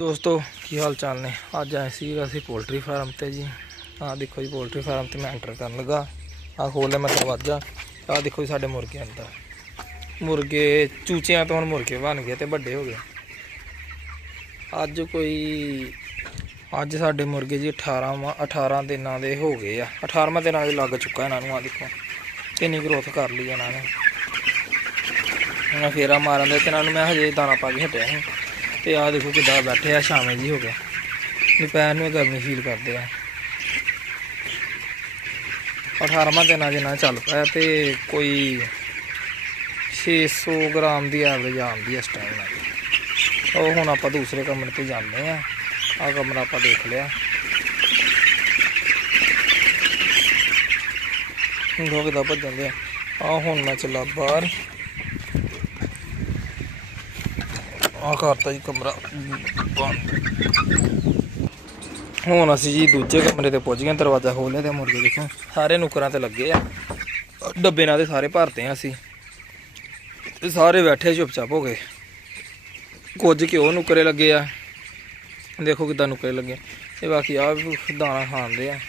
ਦੋਸਤੋ, ਕੀ ਹਾਲ ਚਾਲ ਨੇ? ਅੱਜ ਆਏ ਸੀ ਅਸੀਂ ਪੋਲਟਰੀ ਫਾਰਮ ਤੇ ਜੀ। ਆਹ ਦੇਖੋ ਜੀ, ਪੋਲਟਰੀ ਫਾਰਮ ਤੇ ਮੈਂ ਐਂਟਰ ਕਰਨ ਲੱਗਾ। ਆਹ ਖੋਲ ਲਿਆ ਮੈਂ ਦਰਵਾਜ਼ਾ ਆਹ ਦੇਖੋ ਜੀ, ਸਾਡੇ ਮੁਰਗੇ ਅੰਦਰ। ਮੁਰਗੇ ਚੂਚਿਆਂ ਤੋਂ ਹੁਣ ਮੁਰਗੇ ਬਣ ਗਏ ਤੇ ਵੱਡੇ ਹੋ ਗਏ। ਅੱਜ ਕੋਈ, ਅੱਜ ਸਾਡੇ ਮੁਰਗੇ ਜੀ 18 ਵਾਂ- 18 ਦਿਨਾਂ ਦੇ ਹੋ ਗਏ ਆ। 18ਵਾਂ ਦਿਨਾਂ ਦੇ ਲੱਗ ਚੁੱਕਾ ਇਹਨਾਂ ਨੂੰ ਆ ਦੇਖੋ। ਕਿੰਨੀ ਗਰੋਥ ਕਰ ਲਈ ਇਹਨਾਂ ਨੇ। ਮੈਂ ਫੇਰਾ ਮਾਰਨ ਦੇ ਤੇ ਇਹਨਾਂ ਨੂੰ ਮੈਂ ਹਜੇ ਦਾਣਾ ਪਾ ਕੇ ਹਟਿਆ ਸੀ। ਤੇ ਆਹ ਦੇਖੋ ਕਿੱਦਾਂ ਬੈਠੇ ਆ, ਛਾਵੇਂ ਜੀ ਹੋ ਗਿਆ ਦੁਪਹਿਰ ਨੂੰ ਗਰਮੀ ਫੀਲ ਕਰਦੇ ਆ। 18ਵਾਂ ਦਿਨਾਂ ਜਿੰਨਾ ਚੱਲ ਪਿਆ ਤੇ ਕੋਈ 600 ਗ੍ਰਾਮ ਦੀ ਐਵਰੇਜ ਆਉਂਦੀ ਹੈ ਇਸ ਟਾਈਮ ਨਾਲ। ਉਹ ਹੁਣ ਆਪਾਂ ਦੂਸਰੇ ਕਮਰੇ ਤੇ ਜਾਂਦੇ ਆ। ਆਹ ਕਮਰਾ ਆਪਾਂ ਦੇਖ ਲਿਆ। ਲੋਕ ਕਿੱਦਾਂ ਭੱਜਦੇ ਆ ਆ ਹੁਣ ਮੈਂ ਚੱਲਾ ਬਾਹਰ। ਆ ਕਰਤਾ ਜੀ ਕਮਰਾ। ਬੰਦ ਹੁਣ ਅਸੀਂ ਜੀ ਦੂਜੇ ਕਮਰੇ ਤੇ ਪਹੁੰਚ ਗਏ, ਦਰਵਾਜ਼ਾ ਖੋਲ੍ਹਿਆ ਤੇ ਮੁਰਗੇ ਦੇਖੋ, ਸਾਰੇ ਨੁਕਰਾਂ ਤੇ ਲੱਗੇ ਆ। ਡੱਬੇ ਨਾਲ ਦੇ ਸਾਰੇ ਭਰਤੇ ਆ ਅਸੀਂ। ਤੇ ਸਾਰੇ ਬੈਠੇ ਚੁੱਪਚਾਪ ਹੋ ਗਏ। ਕੁਝ ਘਿਓ ਨੁਕਰੇ ਲੱਗੇ ਆ? ਦੇਖੋ ਕਿਦਾਂ ਨੁਕਰੇ ਲੱਗੇ। ਤੇ ਬਾਕੀ ਆ ਵੀ ਦਾਣਾ ਖਾਂਦੇ ਆ।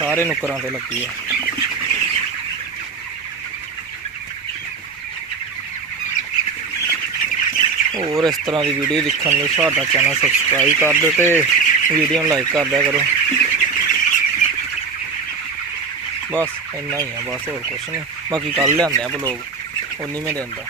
ਸਾਰੇ ਨੁਕਰਾਂ ਤੇ ਲੱਗੀ ਆ। ਹੋਰ ਇਸ ਤਰ੍ਹਾਂ ਦੀ ਵੀਡੀਓ ਦੇਖਣ ਲਈ ਸਾਡਾ ਚੈਨਲ ਸਬਸਕ੍ਰਾਈਬ ਕਰ ਦਿਓ ਤੇ ਵੀਡੀਓ ਨੂੰ ਲਾਈਕ ਕਰ ਦਿਆ ਕਰੋ। ਬਸ ਇੰਨਾ ਹੀ ਆ, ਬਸ ਹੋਰ ਕੁਛ ਨਹੀਂ। ਬਾਕੀ ਕੱਲ ਲਿਆਂਦੇ ਆ ਬਲੌਗ ਉਨੀ ਮੈਂ ਦਿੰਦਾ